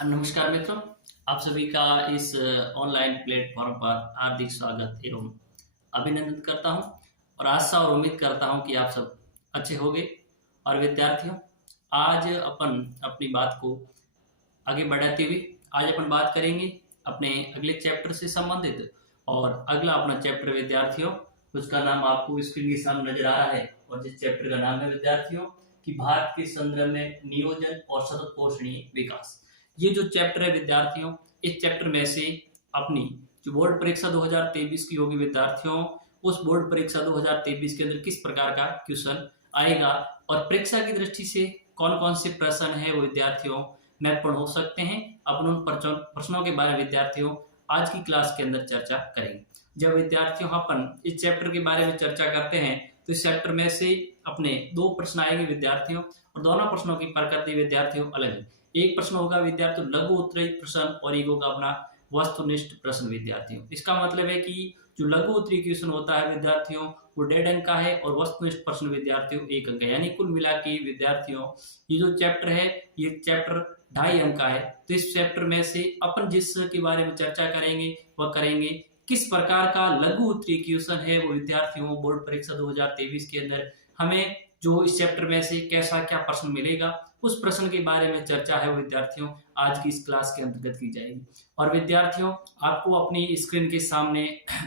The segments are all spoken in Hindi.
नमस्कार मित्रों, आप सभी का इस ऑनलाइन प्लेटफॉर्म पर हार्दिक स्वागत एवं अभिनंदन करता हूं और आशा और उम्मीद करता हूं कि आप सब अच्छे होंगे। और विद्यार्थियों, आज अपन अपनी बात को आगे बढ़ाते हुए आज अपन बात करेंगे अपने अगले चैप्टर से संबंधित। और अगला अपना चैप्टर विद्यार्थियों, उसका नाम आपको स्क्रीन के सामने नजर आ रहा है और जिस चैप्टर का नाम है विद्यार्थियों कि भारत के संदर्भ में नियोजन और सतत पोषणीय विकास। ये जो चैप्टर है विद्यार्थियों, इस चैप्टर में से अपनी जो बोर्ड परीक्षा 2023 की होगी विद्यार्थियों, उस बोर्ड परीक्षा 2023 के अंदर किस प्रकार का क्वेश्चन आएगा और परीक्षा की दृष्टि से कौन कौन से प्रश्न है वो विद्यार्थियों महत्वपूर्ण हो सकते हैं। अपन उन प्रश्नों के बारे में विद्यार्थियों आज की क्लास के अंदर चर्चा करेंगे। जब विद्यार्थियों अपन इस चैप्टर के बारे में चर्चा करते हैं तो इस चैप्टर में से अपने दो प्रश्न आएंगे विद्यार्थियों, और दोनों प्रश्नों की प्रकृति विद्यार्थियों अलग है। एक प्रश्न होगा विद्यार्थियों लघु उत्तरीय प्रश्न और एक होगा अपना वस्तुनिष्ठ प्रश्न विद्यार्थियों। इसका मतलब है कि जो लघु उत्तरीय क्वेश्चन होता है विद्यार्थियों वो 1.5 अंक का है और वस्तुनिष्ठ प्रश्न विद्यार्थियों 1 अंक है। यानी कुल मिला के विद्यार्थियों ये जो चैप्टर है ये चैप्टर 2.5 अंक का है। तो इस चैप्टर में से अपन जिस के बारे में चर्चा करेंगे वह करेंगे किस प्रकार का लघु उत्तरीय क्वेश्चन है वो विद्यार्थियों बोर्ड परीक्षा 2023 के अंदर हमें जो इस चैप्टर में से कैसा क्या प्रश्न मिलेगा उस प्रश्न के बारे में चर्चा है वो विद्यार्थियों आज की इस क्लास के अंतर्गत की जाएगी। और विद्यार्थियों आपको अपनी स्क्रीन के सामने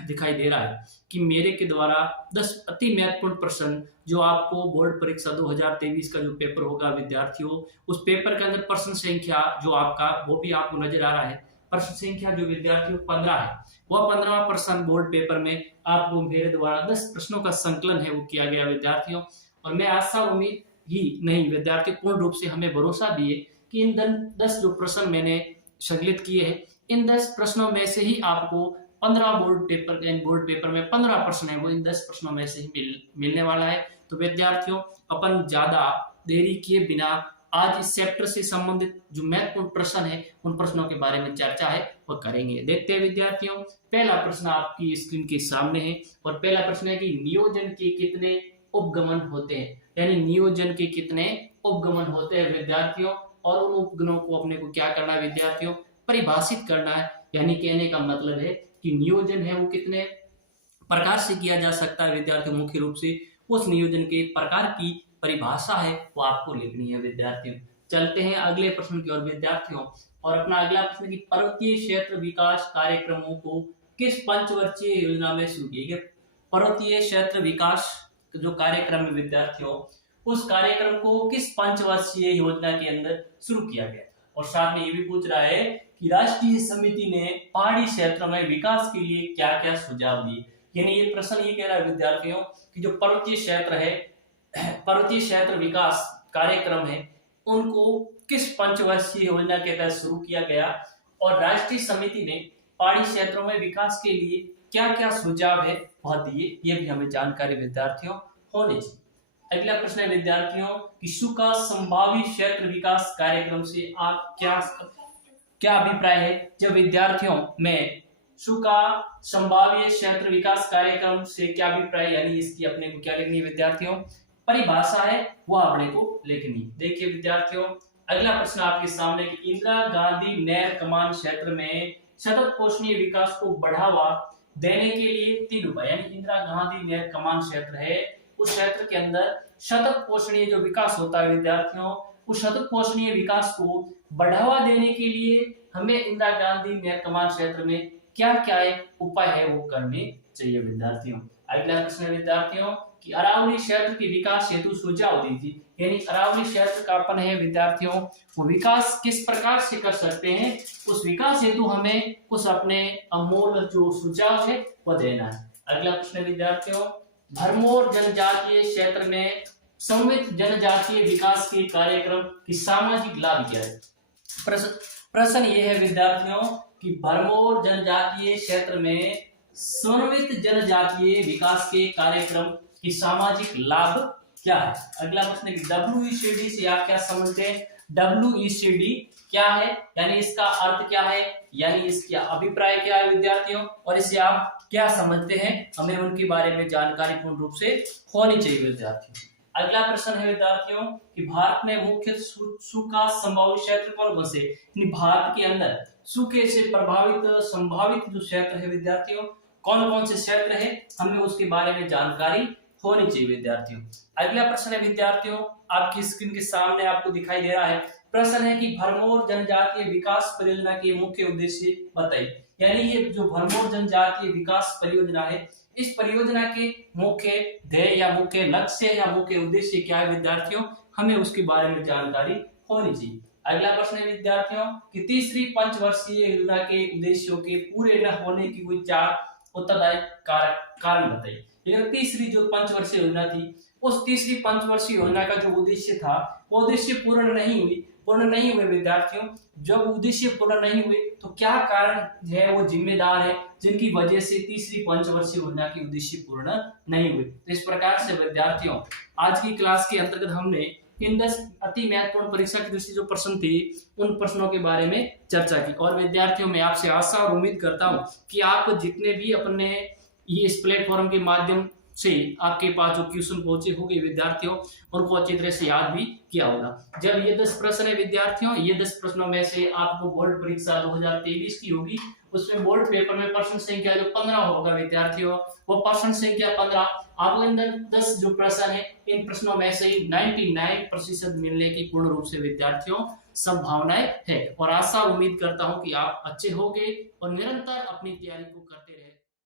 दिखाई दे रहा है कि मेरे के द्वारा 10 अति महत्वपूर्ण प्रश्न जो आपको बोर्ड परीक्षा 2023 का जो पेपर होगा विद्यार्थियों, उस पेपर के अंदर प्रश्न संख्या जो आपका वो भी आपको नजर आ रहा है। प्रश्न संख्या जो विद्यार्थियों 15 है, वह 15वां प्रश्न बोर्ड पेपर में आपको मेरे द्वारा 10 प्रश्नों का संकलन है वो किया गया विद्यार्थियों। और मैं आशा उम्मीद ही नहीं विद्यार्थी पूर्ण रूप से हमें भरोसा भी है कि इन 10 जो प्रश्न मैंने संकलित किए हैं इन 10 प्रश्नों में से ही आपको 15 बोर्ड पेपर में 15 प्रश्न है वो इन 10 प्रश्नों में से ही मिलने वाला है। तो विद्यार्थियों अपन ज्यादा देरी किए बिना आज इस चैप्टर से संबंधित जो महत्वपूर्ण प्रश्न है उन प्रश्नों के बारे में चर्चा है वह करेंगे। देखते हैं विद्यार्थियों, पहला प्रश्न आपकी स्क्रीन के सामने है और पहला प्रश्न है कि नियोजन के कितने उपगमन होते हैं। यानी नियोजन के कितने उपगमन होते हैं विद्यार्थियों, और उन उपगमनों को अपने को क्या करना है विद्यार्थियों परिभाषित करना है। यानी कहने का मतलब है कि नियोजन है वो कितने प्रकार से किया जा सकता है विद्यार्थियों, मुख्य रूप से उस नियोजन के प्रकार की परिभाषा है वो आपको लिखनी है विद्यार्थियों। चलते हैं अगले प्रश्न की ओर विद्यार्थियों, और अपना अगला प्रश्न की पर्वतीय क्षेत्र विकास कार्यक्रमों को किस पंचवर्षीय योजना में शुरू किया गया। पर्वतीय क्षेत्र विकास जो कार्यक्रम है विद्यार्थियों उस कार्यक्रम को किस पंचवर्षीय योजना के अंदर शुरू किया गया। और साथ में ये भी पूछ रहा है कि राष्ट्रीय समिति ने पहाड़ी क्षेत्र में विकास के लिए क्या क्या सुझाव दिए। यानी ये प्रश्न ये कह रहा है विद्यार्थियों कि जो पर्वतीय क्षेत्र है पर्वतीय क्षेत्र विकास कार्यक्रम है उनको किस पंचवर्षीय योजना के तहत शुरू किया गया और राष्ट्रीय समिति ने पहाड़ी क्षेत्रों में विकास के लिए क्या क्या सुझाव है वह दिए, ये भी हमें जानकारी विद्यार्थियों होनी चाहिए। अगला प्रश्न है विद्यार्थियों कि शुका संभावी क्षेत्र विकास कार्यक्रम से आप क्या अभिप्राय है। जब विद्यार्थियों में शुका संभाव्य क्षेत्र विकास कार्यक्रम से क्या अभिप्राय, यानी इसकी अपने को क्या लिखनी है विद्यार्थियों परिभाषा है वह अपने को लिखनी। देखिए विद्यार्थियों अगला प्रश्न आपके सामने कि इंदिरा गांधी नहर कमान क्षेत्र में सतत पोषणीय विकास को बढ़ावा देने के लिए 3 उपाय। यानी इंदिरा गांधी नहर कमान क्षेत्र है उस क्षेत्र के अंदर सतत पोषणीय जो विकास होता है विद्यार्थियों उस सतत पोषणीय विकास को बढ़ावा देने के लिए हमें इंदिरा गांधी नहर कमान क्षेत्र में क्या क्या उपाय है वो करने चाहिए विद्यार्थियों। अगला प्रश्न विद्यार्थियों कि अरावली क्षेत्र के विकास हेतु सुझाव दीजिए। यानी अरावली क्षेत्र का अपन है विद्यार्थियों वो विकास किस प्रकार से कर सकते हैं, उस विकास हेतु हमें उस अपने अमूल जो सुझाव है वह देना है। अगला प्रश्न विद्यार्थियों भरमौर जनजातीय क्षेत्र में समन्वित जनजातीय विकास के कार्यक्रम की सामाजिक लाभ क्या है। प्रश्न ये है विद्यार्थियों कि भरमौर जनजातीय क्षेत्र में समन्वित जनजातीय विकास के कार्यक्रम की सामाजिक लाभ क्या है। अगला प्रश्न है कि WECD से आप क्या समझते हैं। WECD क्या है, यानी इसका अर्थ क्या है, यानी इसका अभिप्राय क्या है विद्यार्थियों, और इसे आप क्या समझते हैं हमें उनके बारे में जानकारी पूर्ण रूप से होनी चाहिए विद्यार्थियों। अगला प्रश्न है विद्यार्थियों कि भारत में मुख्य सूखा संभावित क्षेत्र कौन से, यानी भारत के अंदर सूखे से प्रभावित संभावित जो क्षेत्र है विद्यार्थियों, कौन कौन से क्षेत्र है, हमें उसके बारे में जानकारी होनी चाहिए विद्यार्थियों। अगला प्रश्न है विद्यार्थियों, आपकी स्क्रीन के सामने आपको दिखाई दे रहा है, प्रश्न है कि भरमौर जनजातीय विकास परियोजना के मुख्य उद्देश्य बताइए। यानी ये जो भरमौर जनजातीय विकास परियोजना है, इस परियोजना के मुख्य ध्येय या मुख्य लक्ष्य या मुख्य उद्देश्य क्या है विद्यार्थियों, हमें उसके बारे में जानकारी होनी चाहिए। अगला प्रश्न है विद्यार्थियों कि तीसरी पंचवर्षीय योजना के उद्देश्यों के पूरे न होने की कोई 4 उत्तरदायी कारण बताइए। लेकिन तीसरी जो पंचवर्षीय योजना थी, उस तीसरी पंचवर्षीय योजना का जो उद्देश्य था, वो उद्देश्य पूर्ण नहीं हुए विद्यार्थियों। जब उद्देश्य पूर्ण नहीं हुए तो क्या कारण है वो जिम्मेदार है जिनकी वजह से तीसरी पंचवर्षीय योजना के उद्देश्य पूर्ण नहीं हुए। तो इस प्रकार से विद्यार्थियों आज की क्लास के अंतर्गत हमने इन 10 अति महत्वपूर्ण परीक्षा की दृष्टि जो प्रश्न थे, उन प्रश्नों के बारे में चर्चा की। और विद्यार्थियों मैं आपसे आशा और उम्मीद करता हूं कि आप जितने भी अपने ये इस प्लेटफॉर्म के माध्यम से आपके पास जो क्वेश्चन पहुंचे होंगे विद्यार्थियों, उनको अच्छी तरह से याद भी किया होगा। जब ये 10 प्रश्न है विद्यार्थियों, ये 10 प्रश्नों में से आपको बोर्ड परीक्षा 2023 की होगी, उसमें बोर्ड पेपर में प्रश्न संख्या जो 15 होगा विद्यार्थियों, वो प्रश्न संख्या 15 आपको इन 10 जो प्रश्न है, इन प्रश्नों में से 99% मिलने की पूर्ण रूप से विद्यार्थियों संभावनाएं है। और आशा उम्मीद करता हूं कि आप अच्छे होंगे और निरंतर अपनी तैयारी को करते रहे।